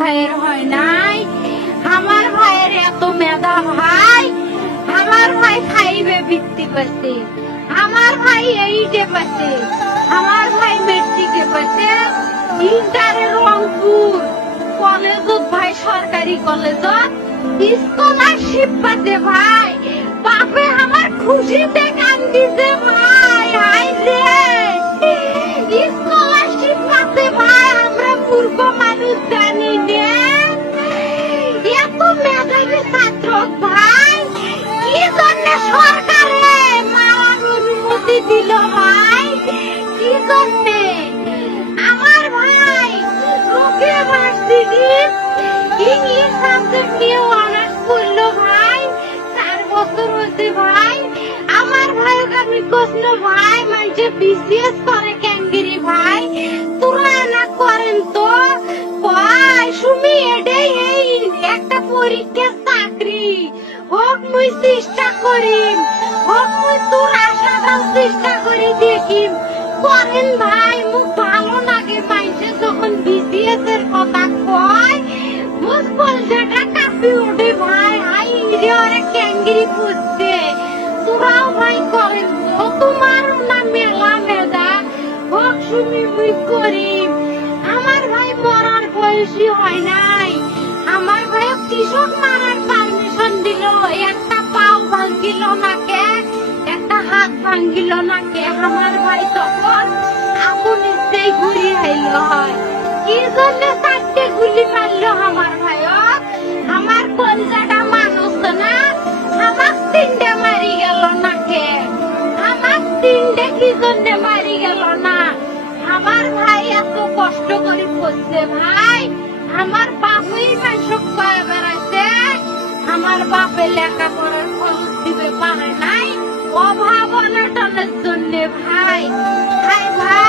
ভাইয়ের হয় নাই। আমার ভাইয়ের এত মেধা ভাই, আমার ভাই 5-এ বৃত্তি পাচ্ছে, আমার ভাই 8-এ পাচ্ছে, আমার ভাই মেট্রিকে পাচ্ছে, ইন্টারে রংপুর কলেজত ভাই, সরকারি কলেজত স্কলারশিপ পাচ্ছে ভাই। বাপে আমার খুশিতে কান্দিছে ভাই। হাই রে, স্কলারশিপ পাচ্ছে ভাই। আমরা মূর্খ মানুষ জানি না এত মেধাবী ছাত্র ভাই কি জন্য সরকারে মাওয়ার অনুমতি দিল ভাই, কি জন্যে? আমার ভাই রোকে ভার্সিটি ইংলিশ সাবজেক্ট নিয়ে অনার্স করলো ভাই, 4 বছর হয়েছে ভাই। আমার ভাইকে আমি প্রশ্ন ভাই মানে বিসিএস করে ক্যাঙ্গিরি ভাই, তোরা না করেন তো ভাই। শুনি এটাই এই একটা পরীক্ষা চাকরি হোক, মুই চেষ্টা করি, হোক মুই তোর আশাটাও চেষ্টা করি, দেখি করেন ভাই। মুখ ভালো লাগে মাইসে যখন বিসিএস এর কথা কয়, মুখ কলজাটা কাঁপি ওঠে ভাই। হাই রে, ওরা ক্যাঙ্গিরি পুষছে। তোরাও ভাই করেন তো, তোমারও না মেলা মেধা, হোক শুনি মুই করি। আমার ভাই মরার বয়সী হয় নাই, আমার ভাই কৃষক মারার পারমিশন দিল, একটা পাও ভাঙ্গিল না কে, একটা হাত ভাঙ্গিল না কে। আমার ভাই তখন আপন ইচ্ছেই ঘুরি আইল হয়, কি জন্য 4টে গুলি মারলো আমার ভাই। আমার কলজাটা মানুষ না, আমার 3টে মারি গেল না কে, আমার 3টে কি জন্য মারি গেল না? আমার ভাই এত কষ্ট করে করছে ভাই। আমার বাপই মানুষ পায়ে বেড়াচ্ছে, আমার বাপে লেখাপড়ার খরচ দিতে পারে নাই, অভাব অনটনের জন্য ভাই। ভাই ভাই